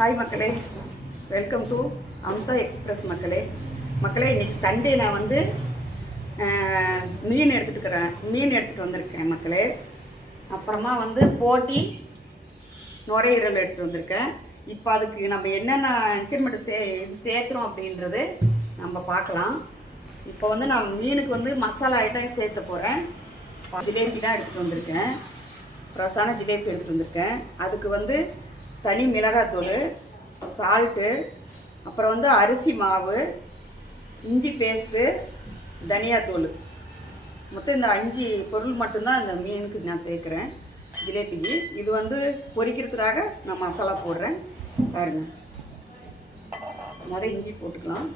Hi மக்களே, welcome to Amsa express மக்களே. இன்றைக்கி சண்டே நான் வந்து மீன் எடுத்துகிட்டு வந்திருக்கேன் மக்களே. அப்புறமா வந்து போட்டி நுரையீரல் எடுத்துகிட்டு வந்திருக்கேன். இப்போ அதுக்கு நம்ம என்னென்ன இன்க்ரிமெண்ட் சேர்த்துறோம் அப்படின்றது நம்ம பார்க்கலாம். இப்போ வந்து நான் மீனுக்கு வந்து மசாலா ஐட்டம் சேர்த்த போகிறேன். ஜிலேபி தான் எடுத்துகிட்டு வந்திருக்கேன், ஃப்ரெஷ்ஷான ஜிலேபி எடுத்துகிட்டு வந்திருக்கேன். அதுக்கு வந்து தனி மிளகாத்தூள், சால்ட்டு, அப்புறம் வந்து அரிசி மாவு, இஞ்சி பேஸ்ட்டு, தனியாத்தூள், மொத்தம் இந்த 5 பொருள் மட்டும்தான் இந்த மீனுக்கு நான் சேர்க்குறேன், ஜிலேபிக்கு. இது வந்து பொரிக்கிறதுக்காக நான் மசாலா போடுறேன் பாருங்கள். இஞ்சி போட்டுக்கலாம்,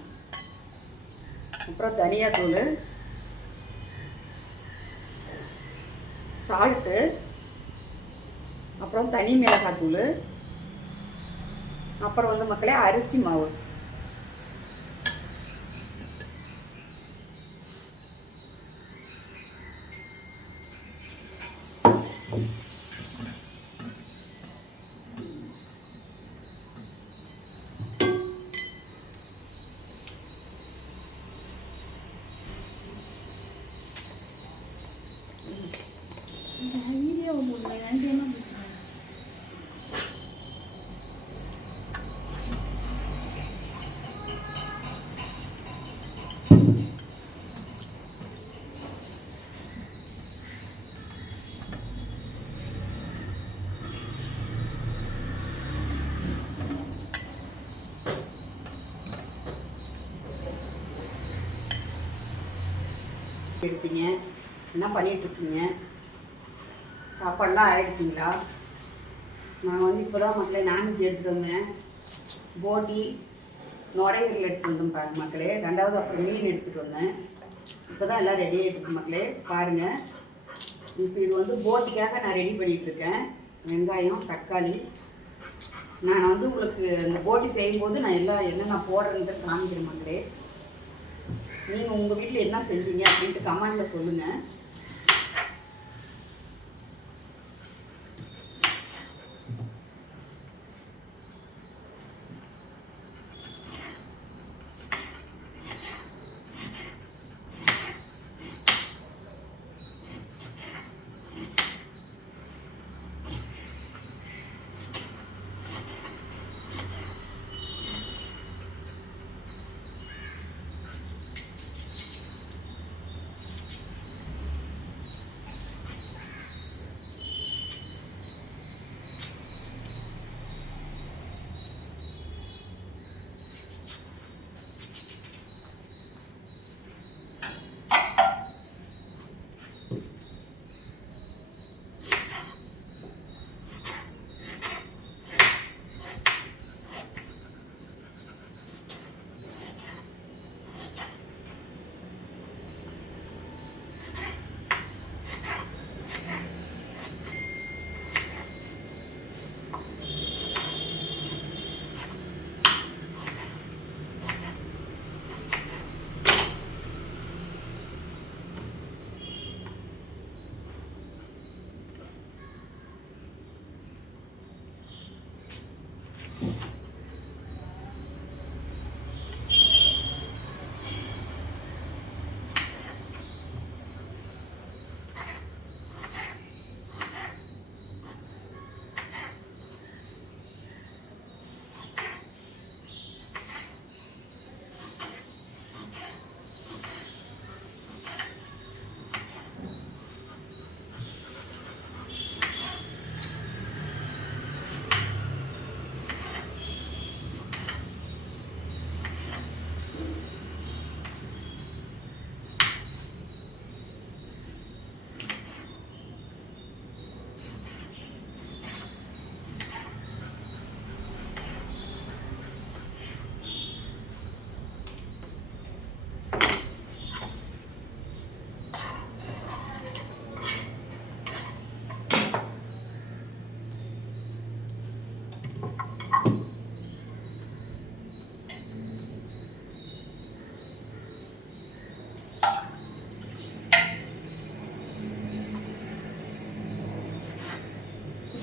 அப்புறம் தனியாத்தூள், சால்ட்டு, அப்புறம் தனி மிளகாத்தூள், அப்புறம் வந்து மக்களே அரிசி மாவு. எடுப்பீங்க, என்ன பண்ணிகிட்ருக்கீங்க? சாப்பாடெலாம் ஆயிடுச்சிங்களா? நான் வந்து இப்போ தான் மக்களே நான்வெஜ் எடுத்துகிட்டு வந்தேன். போட்டி நுரையீரல் எடுத்துகிட்டு வந்தேன் பாருங்கள் மக்களே. 2வது அப்புறம் மீன் எடுத்துகிட்டு வந்தேன். இப்போ தான் எல்லாம் ரெடி ஆகிட்டு மக்களே பாருங்கள். இப்போ இது வந்து போட்டிக்காக நான் ரெடி பண்ணிகிட்ருக்கேன். வெங்காயம், தக்காளி. நான் வந்து உங்களுக்கு இந்த போட்டி செய்யும்போது நான் என்னென்ன போடுறேன்னு காமிக்கிறேன் மக்களே. நீங்கள் உங்கள் வீட்டில் என்ன செஞ்சீங்க அப்படின்ட்டு கமெண்டில் சொல்லுங்கள்.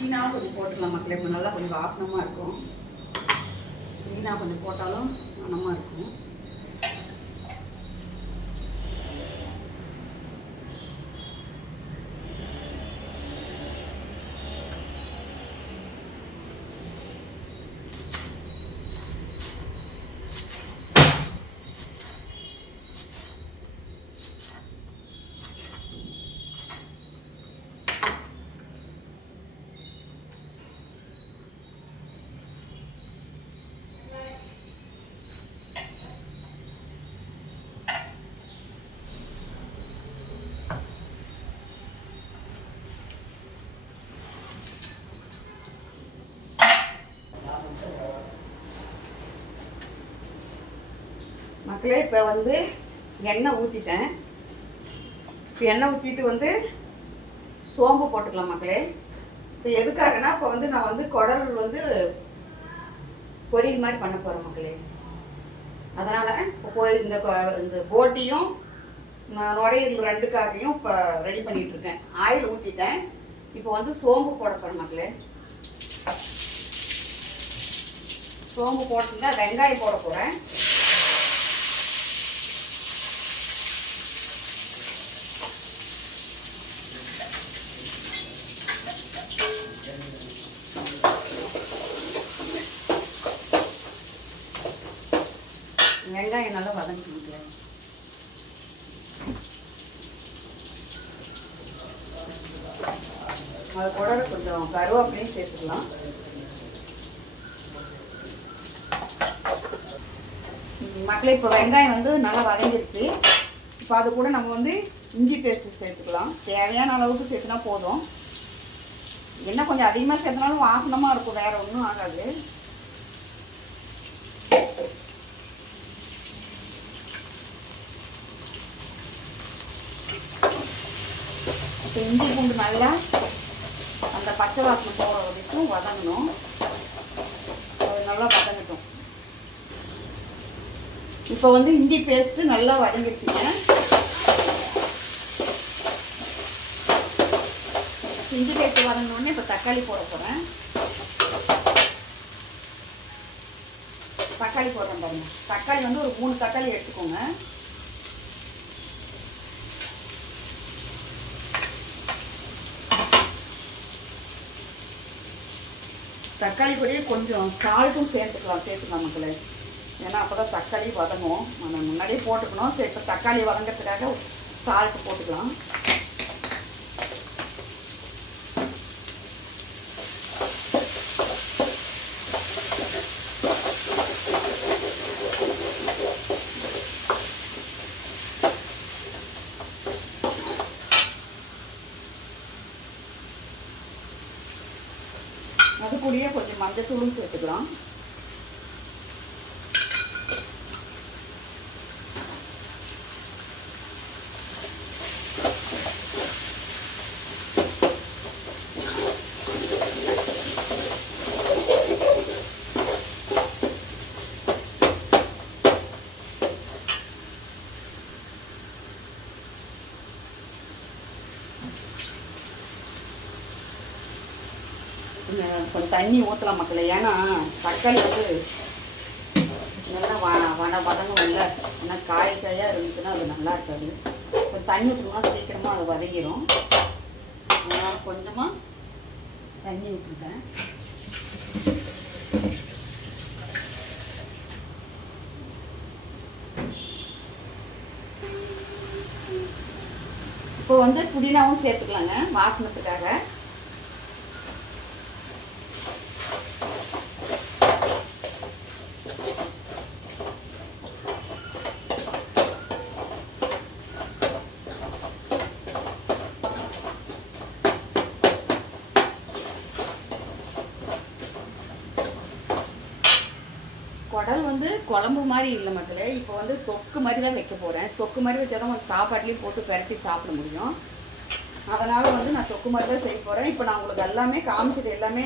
புதினாவும் கொஞ்சம் போட்டுக்கலாம் மக்களே, நல்லா கொஞ்சம் வாசனமாக இருக்கும். புதினா கொஞ்சம் போட்டாலும் மணமாக இருக்கும். மக்களே இப்போ வந்து எண்ணெய் ஊற்றிட்டேன். இப்போ எண்ணெய் ஊற்றிட்டு வந்து சோம்பு போட்டுக்கலாம் மக்களே. இப்போ எதுக்காகனா இப்போ வந்து நான் வந்து குடல் வந்து பொரியல் மாதிரி பண்ண போகிறேன் மக்களே. அதனால் இப்போ இந்த போட்டியும் நுரையீரல் ரெண்டுக்காகையும் இப்போ ரெடி பண்ணிகிட்ருக்கேன். ஆயில் ஊற்றிட்டேன். இப்போ வந்து சோம்பு போட போகிறேன் மக்களே. சோம்பு போட்டுருந்தா வெங்காயம் போட போகிறேன். வெங்காயம் நல்லா வதங்கிக்கலாம். அது கூட கொஞ்சம் கருவேப்பிலையும் சேர்த்துக்கலாம். மக்களே இப்போ வெங்காயம் வந்து நல்லா வதங்கிருச்சு. இப்போ அது கூட நம்ம வந்து இஞ்சி பேஸ்ட்டு சேர்த்துக்கலாம். தேவையான அளவுக்கு சேர்த்துனா போதும். என்ன கொஞ்சம் அதிகமாக சேர்த்துனாலும் வாசனமாக இருக்கும், வேறு ஒன்றும் ஆகாது. இப்போ இஞ்சி பூண்டு நல்லா அந்த பச்சை வாசனை போகிற வரைக்கும் வதங்கணும். அது நல்லா வதங்கட்டும். இப்போ வந்து இஞ்சி பேஸ்ட்டு நல்லா வதங்கிடுச்சுங்க. இஞ்சி பேஸ்ட்டு வதங்கினோடனே இப்போ தக்காளி போட போகிறேன். தக்காளி போடுறேன் பாருங்க. தக்காளி வந்து ஒரு 3 தக்காளி எடுத்துக்கோங்க. தக்காளி பொடியே கொஞ்சம் சால்ட்டும் சேர்த்துக்கலாம் மக்களே. ஏன்னா அப்போ தான் தக்காளி வதங்கும். நம்ம முன்னாடியே போட்டுக்கணும். சரி, இப்போ தக்காளி வதங்கிறதுக்காக சால்ட்டு போட்டுக்கலாம். அது கூடயே கொஞ்சம் மஞ்சத்தூளும் சேர்த்துக்கலாம். கொஞ்சம் தண்ணி ஊற்றலாம் மக்களே. ஏன்னா தக்காளி வந்து நல்லா வதங்கும் இல்லை. ஏன்னா காயாக இருந்துச்சுன்னா அது நல்லா இருக்காது. கொஞ்சம் தண்ணி ஊற்றணும்னா சீக்கிரமாக அது வதங்கிடும். அதனால் கொஞ்சமாக தண்ணி ஊற்றிட்டேன். இப்போ வந்து புதினாவும் சேர்த்துக்கலாங்க வாசனத்துக்காக. குடல் வந்து குழம்பு மாதிரி இல்லை மக்களே. இப்போ வந்து தொக்கு மாதிரி தான் வைக்க போகிறேன். தொக்கு மாதிரி வச்சா தான் சாப்பாட்லேயும் போட்டு பரட்டி சாப்பிட முடியும். அதனால் வந்து நான் தொக்கு மாதிரி தான் செய்ய போகிறேன். இப்போ நான் உங்களுக்கு எல்லாமே காமிச்சது எல்லாமே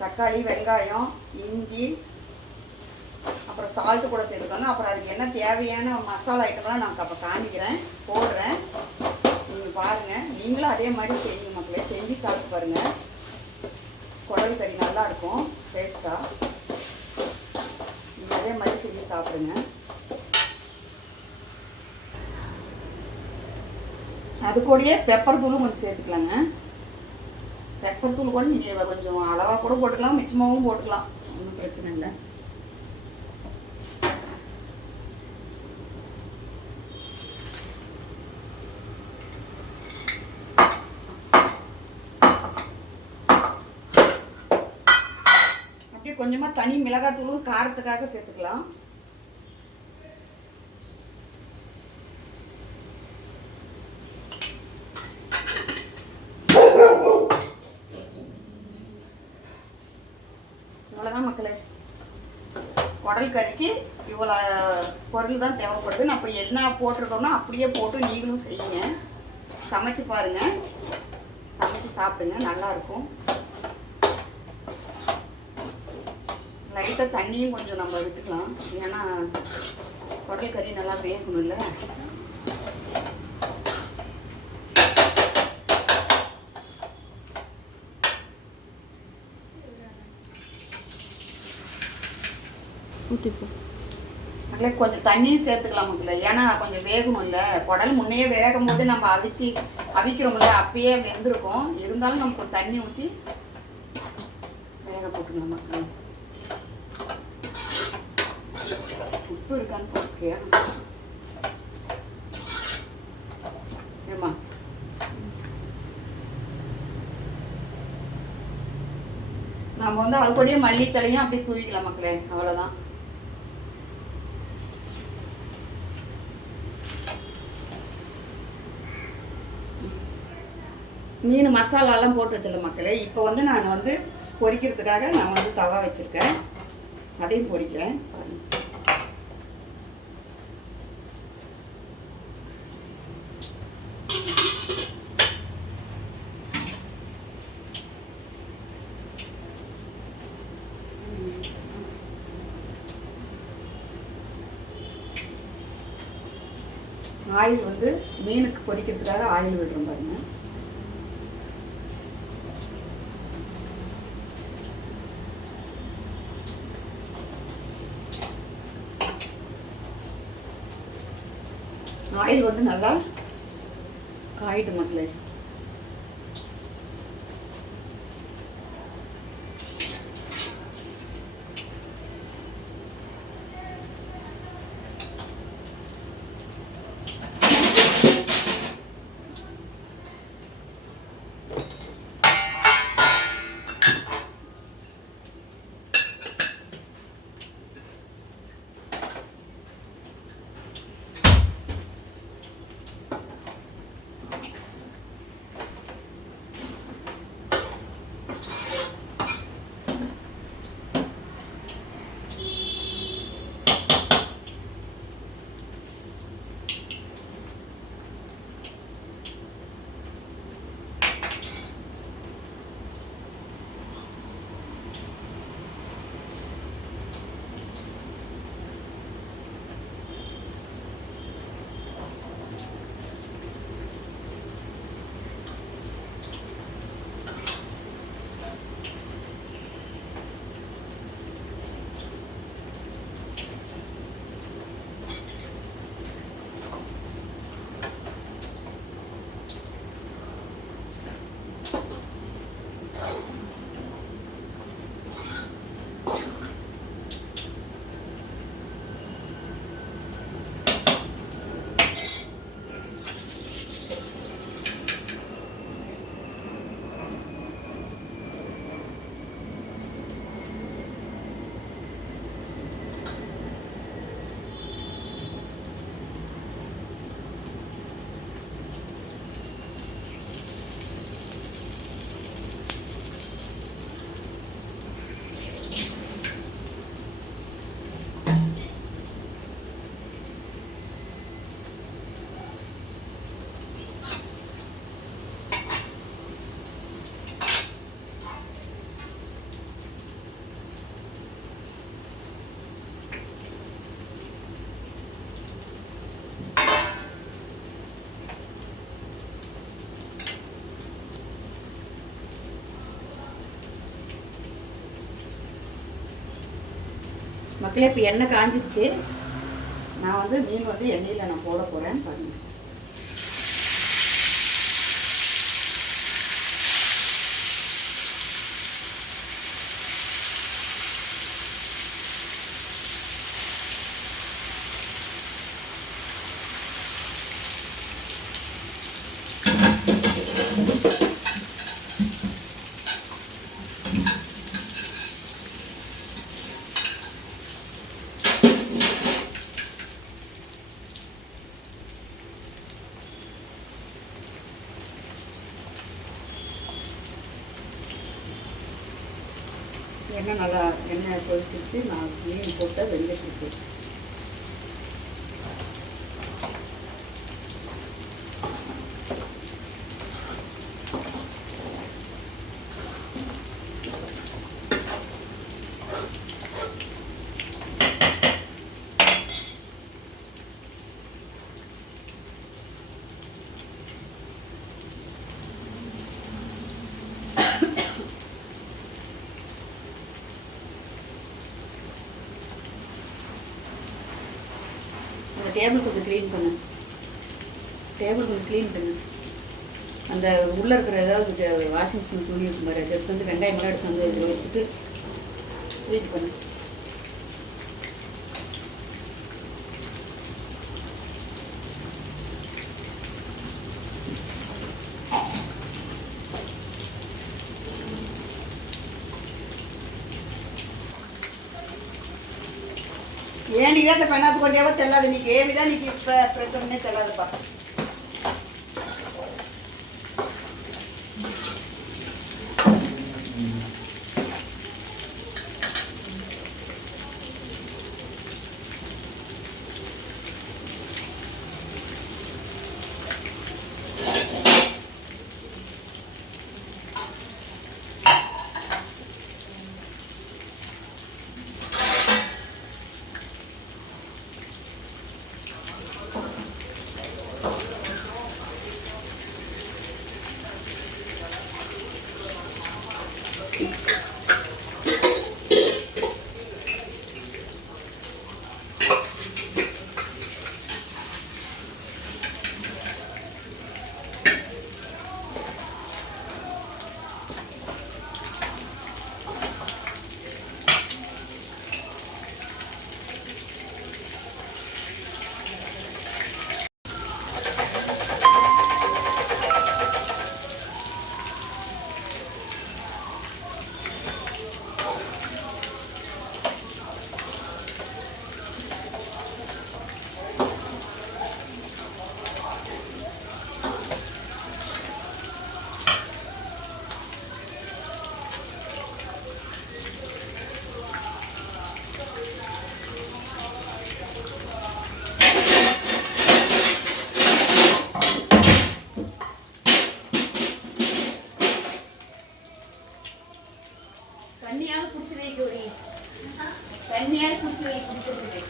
தக்காளி, வெங்காயம், இஞ்சி, அப்புறம் சால்ட்டு கூட சேர்த்துக்கோங்க. அப்புறம் அதுக்கு என்ன தேவையான மசாலா ஐட்டம்லாம் நான் அப்போ காமிக்கிறேன், போடுறேன். நீங்கள் பாருங்கள். நீங்களும் அதே மாதிரி செய்யுங்க மக்களே. செஞ்சு சாப்பிட்டு பாருங்கள். குடல் கறி நல்லாயிருக்கும், டேஸ்ட்டாக. சாப்பிடுங்க. அது கூடயே பெப்பர் தூளும் கொஞ்சம் சேர்த்துக்கலாங்க. பெப்பர் தூள் கூட நீங்கள் கொஞ்சம் அளவாக கூட போட்டுக்கலாம், மிச்சமாகவும் போட்டுக்கலாம், ஒன்றும் பிரச்சனை இல்லை. அப்படியே கொஞ்சமாக தனி மிளகாத்தூளும் காரத்துக்காக சேர்த்துக்கலாம். அவ்வளோதான் மக்களே, குடல் கறிக்கு இவ்வளோ பொருள் தான் தேவைப்படுது. நான் இப்போ என்ன போட்டிருக்கோன்னா அப்படியே போட்டு நீங்களும் செய்யுங்க, சமைச்சு பாருங்கள், சமைச்சு சாப்பிடுங்க, நல்லாயிருக்கும். லைட்டாக தண்ணியும் கொஞ்சம் நம்ம விட்டுக்கலாம், ஏன்னா குடல் கறி நல்லா வேகணும் இல்லை. ஊற்றிப்போம் மக்களே, கொஞ்சம் தண்ணியும் சேர்த்துக்கலாம் மக்களே, ஏன்னா கொஞ்சம் வேகணும் இல்லை. குடல் முன்னையே வேகும் போது நம்ம அவிக்கிறோம்ல, அப்பயே வெந்திருக்கும். இருந்தாலும் நம்ம கொஞ்சம் தண்ணி ஊற்றி வேக போட்டுக்கலாம் மக்களே. உப்பு இருக்கான்னு பார்த்தியா ஏம்மா? நம்ம வந்து அது கூடயே மல்லித்தலையும் அப்படியே தூவிக்கலாம் மக்களே, அவ்வளோதான். மீன் மசாலாலாம் போட்டு வச்சிடல மக்களே. இப்போ வந்து நான் வந்து பொரிக்கிறதுக்காக நான் வந்து தவா வச்சுருக்கேன், அதையும் பொரிக்கிறேன். ஆயில் வந்து மீனுக்கு பொரிக்கிறதுக்காக ஆயில் விடுறோம் பாருங்க. ஆயில் வந்து நல்லா காயிட்டு மக்களே. மக்களே இப்போ எண்ணெய் காஞ்சிருச்சு. நான் வந்து மீன் வந்து எண்ணெயில் நான் போட போகிறேன் பாருங்கள். எண்ணெய் நல்லா எண்ணெய் கொதிச்சிருச்சு. நான் மீன் போட்டு வெந்துட்டுருக்கு. அந்த டேபிள் கொஞ்சம் க்ளீன் பண்ணு. டேபிள் கொஞ்சம் க்ளீன் பண்ணு. அந்த உள்ளே இருக்கிற ஏதாவது வாஷிங் மிஷின் துணி இருக்கும் பாரு, அதை எடுத்து வந்து வெங்காயமெல்லாம் எடுத்து வந்து இதில் வச்சுட்டு க்ளீன் பண்ணு. ఏనిగా పెనాది కొట్టేవో తెల్లది నీకు ఏ విధంగా నీకు ప్రశ్నే తెల్లదప్ప. தண்ணியாவது குடிச்சு வை ஜோடி, தண்ணியாவது குடிச்சு வை குடிச்சிருக்கு.